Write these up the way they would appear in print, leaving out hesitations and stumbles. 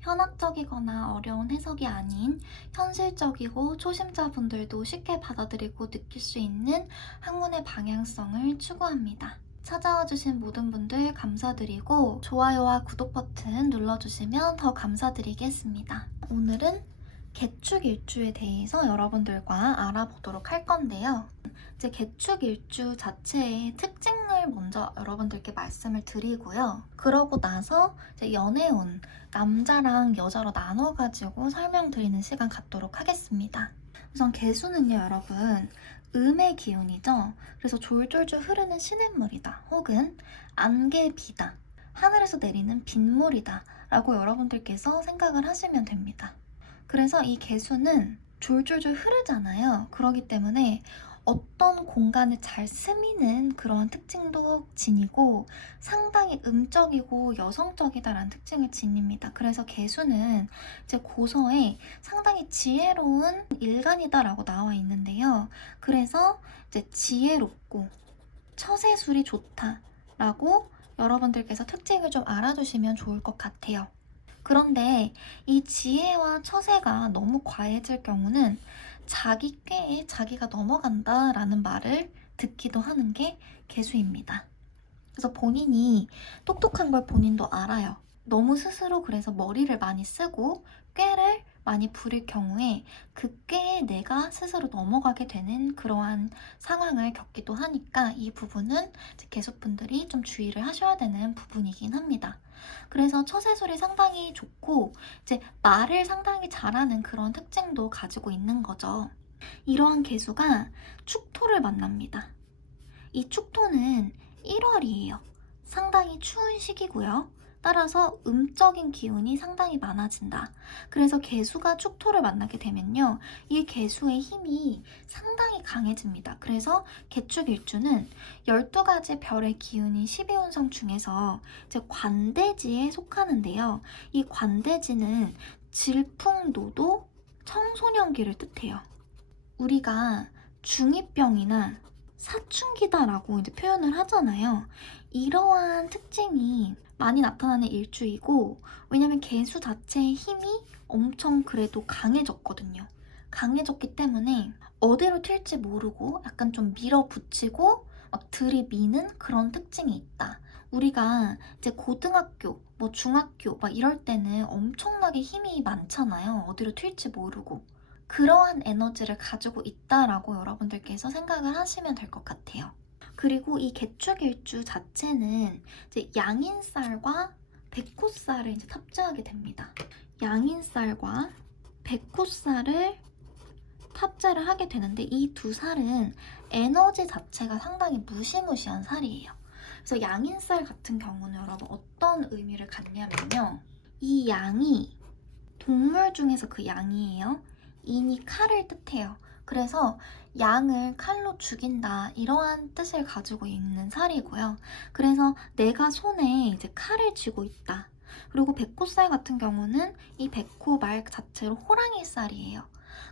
현학적이거나 어려운 해석이 아닌 현실적이고 초심자분들도 쉽게 받아들이고 느낄 수 있는 학문의 방향성을 추구합니다. 찾아와 주신 모든 분들 감사드리고 좋아요와 구독 버튼 눌러주시면 더 감사드리겠습니다. 오늘은 개축일주에 대해서 여러분들과 알아보도록 할 건데요. 이제 개축일주 자체의 특징을 먼저 여러분들께 말씀을 드리고요. 그러고 나서 이제 연애운 남자랑 여자로 나눠가지고 설명드리는 시간 갖도록 하겠습니다. 우선 개수는요, 여러분, 음의 기운이죠. 그래서 졸졸졸 흐르는 시냇물이다, 혹은 안개비다, 하늘에서 내리는 빗물이다 라고 여러분들께서 생각을 하시면 됩니다. 그래서 이 개수는 졸졸졸 흐르잖아요. 그렇기 때문에 어떤 공간을 잘 스미는 그런 특징도 지니고 상당히 음적이고 여성적이다라는 특징을 지닙니다. 그래서 개수는 이제 고서에 상당히 지혜로운 일간이다라고 나와 있는데요. 그래서 이제 지혜롭고 처세술이 좋다라고 여러분들께서 특징을 좀 알아두시면 좋을 것 같아요. 그런데 이 지혜와 처세가 너무 과해질 경우는 자기 꾀에 자기가 넘어간다라는 말을 듣기도 하는 게 개수입니다. 그래서 본인이 똑똑한 걸 본인도 알아요. 너무 스스로 그래서 머리를 많이 쓰고 꾀를 많이 부릴 경우에 그 꾀에 내가 스스로 넘어가게 되는 그러한 상황을 겪기도 하니까 이 부분은 개수분들이 좀 주의를 하셔야 되는 부분이긴 합니다. 그래서 처세술이 상당히 좋고 이제 말을 상당히 잘하는 그런 특징도 가지고 있는 거죠. 이러한 개수가 축토를 만납니다. 이 축토는 1월이에요. 상당히 추운 시기고요. 따라서 음적인 기운이 상당히 많아진다. 그래서 개수가 축토를 만나게 되면요, 이 개수의 힘이 상당히 강해집니다. 그래서 개축일주는 12가지 별의 기운인 12운성 중에서 이제 관대지에 속하는데요. 이 관대지는 질풍노도 청소년기를 뜻해요. 우리가 중2병이나 사춘기다라고 이제 표현을 하잖아요. 이러한 특징이 많이 나타나는 일주이고, 왜냐면 개수 자체의 힘이 엄청 그래도 강해졌거든요. 강해졌기 때문에 어디로 튈지 모르고 약간 좀 밀어붙이고 막 들이미는 그런 특징이 있다. 우리가 이제 고등학교, 뭐 중학교 막 이럴 때는 엄청나게 힘이 많잖아요. 어디로 튈지 모르고. 그러한 에너지를 가지고 있다라고 여러분들께서 생각을 하시면 될 것 같아요. 그리고 이 개축일주 자체는 이제 양인살과 백호살을 이제 탑재하게 됩니다. 양인살과 백호살을 탑재를 하게 되는데 이 두 살은 에너지 자체가 상당히 무시무시한 살이에요. 그래서 양인살 같은 경우는 여러분 어떤 의미를 갖냐면요. 이 양이 동물 중에서 그 양이에요. 인이 칼을 뜻해요. 그래서 양을 칼로 죽인다 이러한 뜻을 가지고 있는 살이고요. 그래서 내가 손에 이제 칼을 쥐고 있다. 그리고 백호살 같은 경우는 이 백호 말 자체로 호랑이살이에요.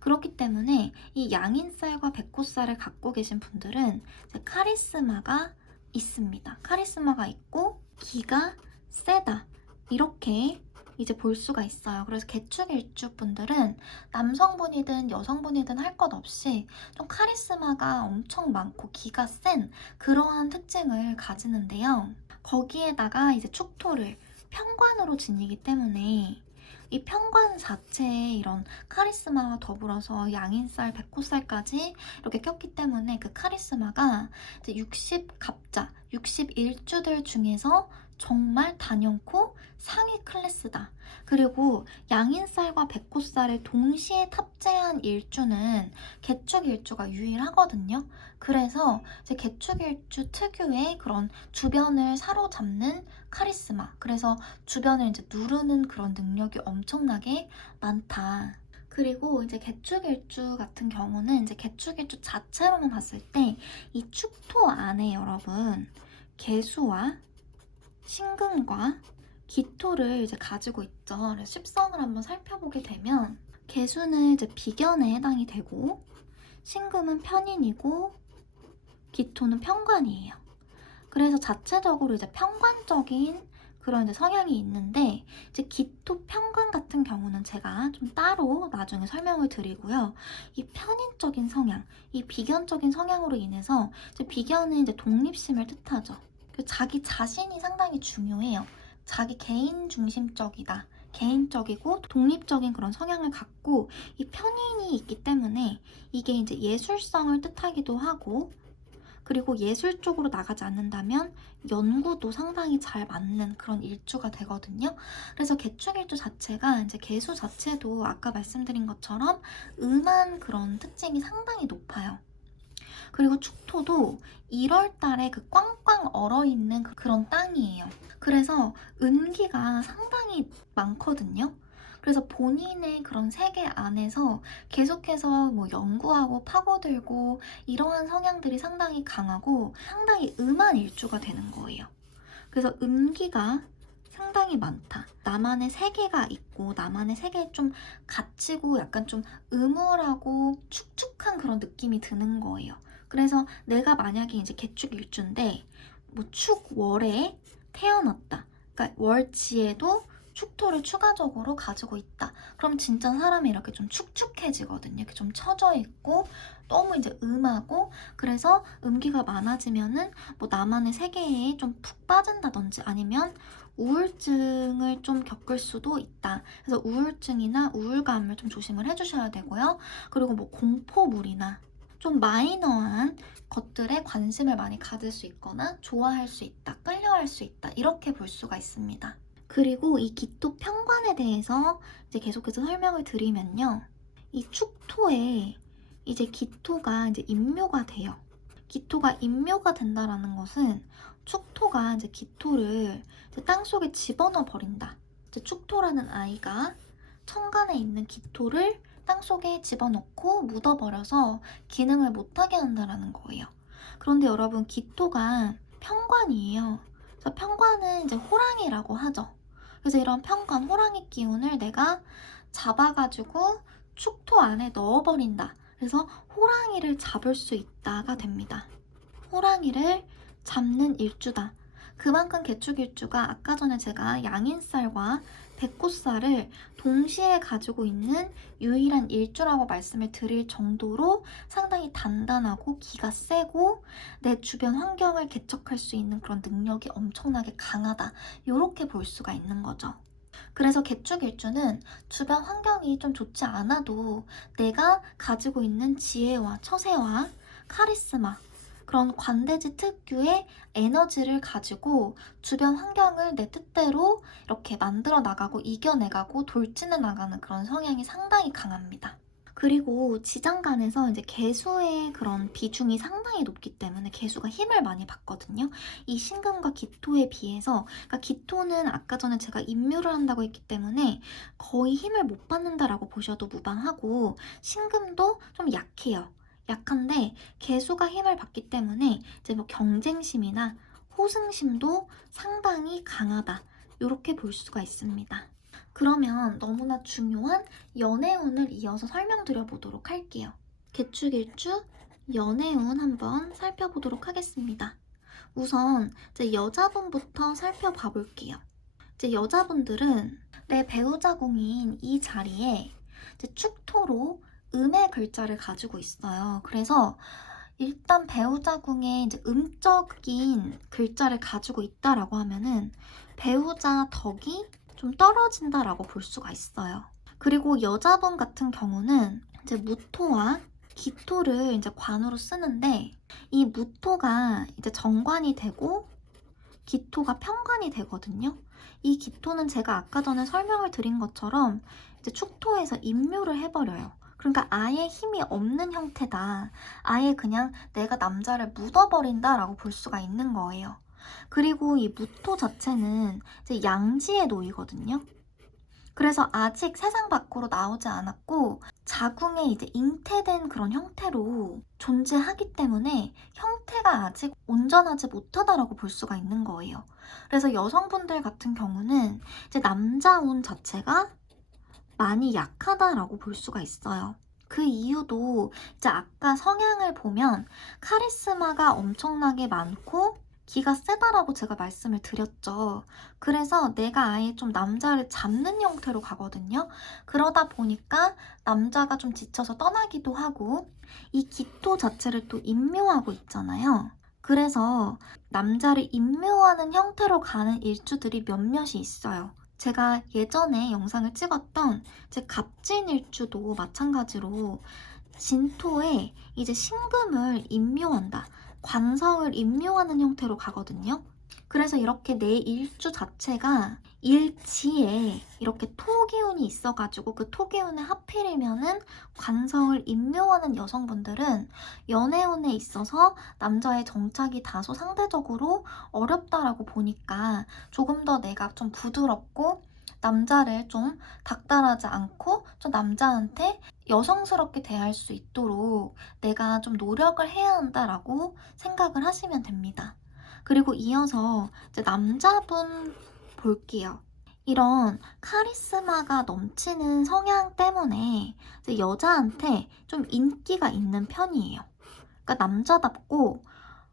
그렇기 때문에 이 양인살과 백호살을 갖고 계신 분들은 이제 카리스마가 있습니다. 카리스마가 있고 기가 세다. 이렇게 이제 볼 수가 있어요. 그래서 개축일주 분들은 남성분이든 여성분이든 할 것 없이 좀 카리스마가 엄청 많고 기가 센 그러한 특징을 가지는데요. 거기에다가 이제 축토를 편관으로 지니기 때문에 이 편관 자체에 이런 카리스마와 더불어서 양인살, 백호살까지 이렇게 꼈기 때문에 그 카리스마가 이제 60갑자, 61주들 중에서 정말 단연코 상위 클래스다. 그리고 양인살과 백호살을 동시에 탑재한 일주는 개축일주가 유일하거든요. 그래서 이제 개축일주 특유의 그런 주변을 사로잡는 카리스마, 그래서 주변을 이제 누르는 그런 능력이 엄청나게 많다. 그리고 이제 개축일주 같은 경우는 이제 개축일주 자체로만 봤을 때 이 축토 안에 여러분 개수와 신금과 기토를 이제 가지고 있죠. 그래서 십성을 한번 살펴보게 되면 개수는 이제 비견에 해당이 되고 신금은 편인이고 기토는 편관이에요. 그래서 자체적으로 이제 편관적인 그런 이제 성향이 있는데 이제 기토 편관 같은 경우는 제가 좀 따로 나중에 설명을 드리고요. 이 편인적인 성향, 이 비견적인 성향으로 인해서 이제 비견은 이제 독립심을 뜻하죠. 자기 자신이 상당히 중요해요. 자기 개인 중심적이다. 개인적이고 독립적인 그런 성향을 갖고 이 편인이 있기 때문에 이게 이제 예술성을 뜻하기도 하고 그리고 예술 쪽으로 나가지 않는다면 연구도 상당히 잘 맞는 그런 일주가 되거든요. 그래서 개축일주 자체가 이제 개수 자체도 아까 말씀드린 것처럼 음한 그런 특징이 상당히 높아요. 그리고 축토도 1월 달에 그 꽝꽝 얼어있는 그런 땅이에요. 그래서 음기가 상당히 많거든요. 그래서 본인의 그런 세계 안에서 계속해서 뭐 연구하고 파고들고 이러한 성향들이 상당히 강하고 상당히 음한 일주가 되는 거예요. 그래서 음기가 상당히 많다. 나만의 세계가 있고 나만의 세계에 좀 갇히고 약간 좀 음울하고 축축한 그런 느낌이 드는 거예요. 그래서 내가 만약에 이제 개축일주인데 뭐 축월에 태어났다. 그러니까 월지에도 축토를 추가적으로 가지고 있다. 그럼 진짜 사람이 이렇게 좀 축축해지거든요. 이렇게 좀 처져 있고 너무 이제 음하고 그래서 음기가 많아지면은 뭐 나만의 세계에 좀 푹 빠진다든지 아니면 우울증을 좀 겪을 수도 있다. 그래서 우울증이나 우울감을 좀 조심을 해주셔야 되고요. 그리고 뭐 공포물이나 좀 마이너한 것들에 관심을 많이 가질 수 있거나 좋아할 수 있다, 끌려할 수 있다 이렇게 볼 수가 있습니다. 그리고 이 기토 편관에 대해서 이제 계속해서 설명을 드리면요. 이 축토에 이제 기토가 이제 인묘가 돼요. 기토가 인묘가 된다라는 것은 축토가 이제 기토를 이제 땅속에 집어넣어 버린다. 이제 축토라는 아이가 천간에 있는 기토를 땅속에 집어넣고 묻어버려서 기능을 못하게 한다라는 거예요. 그런데 여러분 기토가 편관이에요. 그래서 편관은 이제 호랑이라고 하죠. 그래서 이런 편관, 호랑이 기운을 내가 잡아가지고 축토 안에 넣어버린다. 그래서 호랑이를 잡을 수 있다가 됩니다. 호랑이를 잡는 일주다. 그만큼 개축일주가 아까 전에 제가 양인살과 백호살을 동시에 가지고 있는 유일한 일주라고 말씀을 드릴 정도로 상당히 단단하고 기가 세고 내 주변 환경을 개척할 수 있는 그런 능력이 엄청나게 강하다. 이렇게 볼 수가 있는 거죠. 그래서 개축일주는 주변 환경이 좀 좋지 않아도 내가 가지고 있는 지혜와 처세와 카리스마 그런 관대지 특유의 에너지를 가지고 주변 환경을 내 뜻대로 이렇게 만들어 나가고 이겨내가고 돌진해 나가는 그런 성향이 상당히 강합니다. 그리고 지장간에서 이제 개수의 그런 비중이 상당히 높기 때문에 개수가 힘을 많이 받거든요. 이 신금과 기토에 비해서, 그러니까 기토는 아까 전에 제가 인묘를 한다고 했기 때문에 거의 힘을 못 받는다라고 보셔도 무방하고 신금도 좀 약해요. 약한데 개수가 힘을 받기 때문에 이제 뭐 경쟁심이나 호승심도 상당히 강하다. 이렇게 볼 수가 있습니다. 그러면 너무나 중요한 연애운을 이어서 설명드려 보도록 할게요. 개축일주 연애운 한번 살펴보도록 하겠습니다. 우선 이제 여자분부터 살펴봐 볼게요. 이제 여자분들은 내 배우자궁인 이 자리에 이제 축토로 음의 글자를 가지고 있어요. 그래서 일단 배우자궁에 이제 음적인 글자를 가지고 있다라고 하면은 배우자 덕이 좀 떨어진다라고 볼 수가 있어요. 그리고 여자분 같은 경우는 이제 무토와 기토를 이제 관으로 쓰는데 이 무토가 이제 정관이 되고 기토가 편관이 되거든요. 이 기토는 제가 아까 전에 설명을 드린 것처럼 이제 축토에서 인묘를 해버려요. 그러니까 아예 힘이 없는 형태다. 아예 그냥 내가 남자를 묻어버린다라고 볼 수가 있는 거예요. 그리고 이 무토 자체는 이제 양지에 놓이거든요. 그래서 아직 세상 밖으로 나오지 않았고 자궁에 이제 잉태된 그런 형태로 존재하기 때문에 형태가 아직 온전하지 못하다라고 볼 수가 있는 거예요. 그래서 여성분들 같은 경우는 이제 남자운 자체가 많이 약하다라고 볼 수가 있어요. 그 이유도 이제 아까 성향을 보면 카리스마가 엄청나게 많고 기가 세다라고 제가 말씀을 드렸죠. 그래서 내가 아예 좀 남자를 잡는 형태로 가거든요. 그러다 보니까 남자가 좀 지쳐서 떠나기도 하고 이 기토 자체를 또 임묘하고 있잖아요. 그래서 남자를 임묘하는 형태로 가는 일주들이 몇몇이 있어요. 제가 예전에 영상을 찍었던 제 갑진일주도 마찬가지로 진토에 이제 신금을 임묘한다. 관성을 임묘하는 형태로 가거든요. 그래서 이렇게 내 일주 자체가 일지에 이렇게 토기운이 있어가지고 그 토기운에 하필이면은 관성을 임묘하는 여성분들은 연애운에 있어서 남자의 정착이 다소 상대적으로 어렵다라고 보니까 조금 더 내가 좀 부드럽고 남자를 좀 닥달하지 않고 좀 남자한테 여성스럽게 대할 수 있도록 내가 좀 노력을 해야 한다라고 생각을 하시면 됩니다. 그리고 이어서 이제 남자분 볼게요. 이런 카리스마가 넘치는 성향 때문에 이제 여자한테 좀 인기가 있는 편이에요. 그러니까 남자답고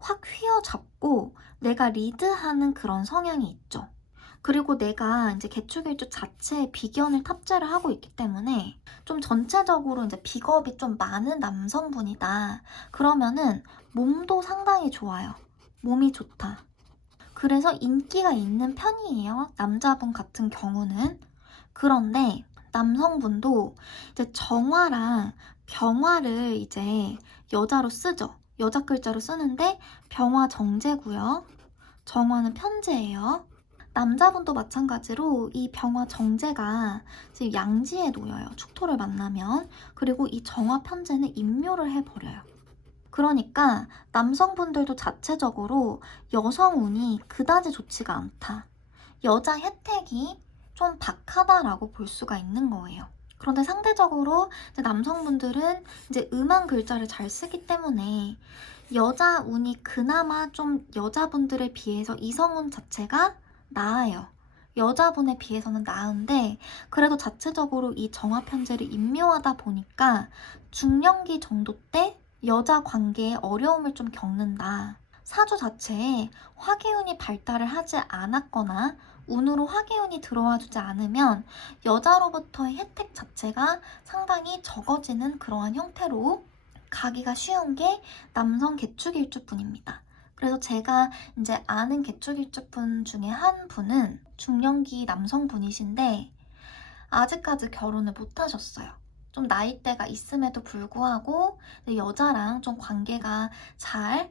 확 휘어잡고 내가 리드하는 그런 성향이 있죠. 그리고 내가 이제 개축일주 자체에 비견을 탑재를 하고 있기 때문에 좀 전체적으로 이제 비겁이 좀 많은 남성분이다. 그러면은 몸도 상당히 좋아요. 몸이 좋다. 그래서 인기가 있는 편이에요. 남자분 같은 경우는. 그런데 남성분도 이제 정화랑 병화를 이제 여자로 쓰죠. 여자 글자로 쓰는데 병화 정제고요. 정화는 편제예요. 남자분도 마찬가지로 이 병화 정제가 지금 양지에 놓여요. 축토를 만나면. 그리고 이 정화 편제는 임묘를 해버려요. 그러니까 남성분들도 자체적으로 여성운이 그다지 좋지가 않다. 여자 혜택이 좀 박하다라고 볼 수가 있는 거예요. 그런데 상대적으로 이제 남성분들은 이제 음한 글자를 잘 쓰기 때문에 여자 운이 그나마 좀 여자분들에 비해서 이성운 자체가 나아요. 여자분에 비해서는 나은데 그래도 자체적으로 이 정화 편제를 임묘하다 보니까 중년기 정도 때 여자 관계에 어려움을 좀 겪는다. 사주 자체에 화기운이 발달을 하지 않았거나 운으로 화기운이 들어와 주지 않으면 여자로부터의 혜택 자체가 상당히 적어지는 그러한 형태로 가기가 쉬운 게 남성 개축일주뿐입니다. 그래서 제가 이제 아는 개축일주분 중에 한 분은 중년기 남성분이신데 아직까지 결혼을 못 하셨어요. 좀 나이대가 있음에도 불구하고 여자랑 좀 관계가 잘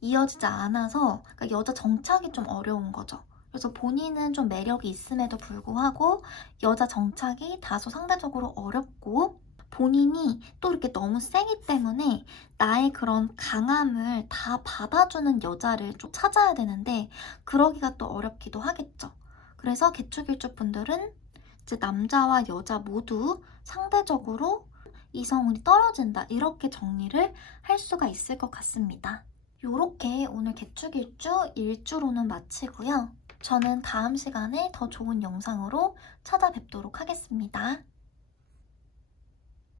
이어지지 않아서 그러니까 여자 정착이 좀 어려운 거죠. 그래서 본인은 좀 매력이 있음에도 불구하고 여자 정착이 다소 상대적으로 어렵고 본인이 또 이렇게 너무 세기 때문에 나의 그런 강함을 다 받아주는 여자를 좀 찾아야 되는데 그러기가 또 어렵기도 하겠죠. 그래서 개축일주 분들은 이제 남자와 여자 모두 상대적으로 이성운이 떨어진다 이렇게 정리를 할 수가 있을 것 같습니다. 요렇게 오늘 개축일주 일주로는 마치고요. 저는 다음 시간에 더 좋은 영상으로 찾아뵙도록 하겠습니다.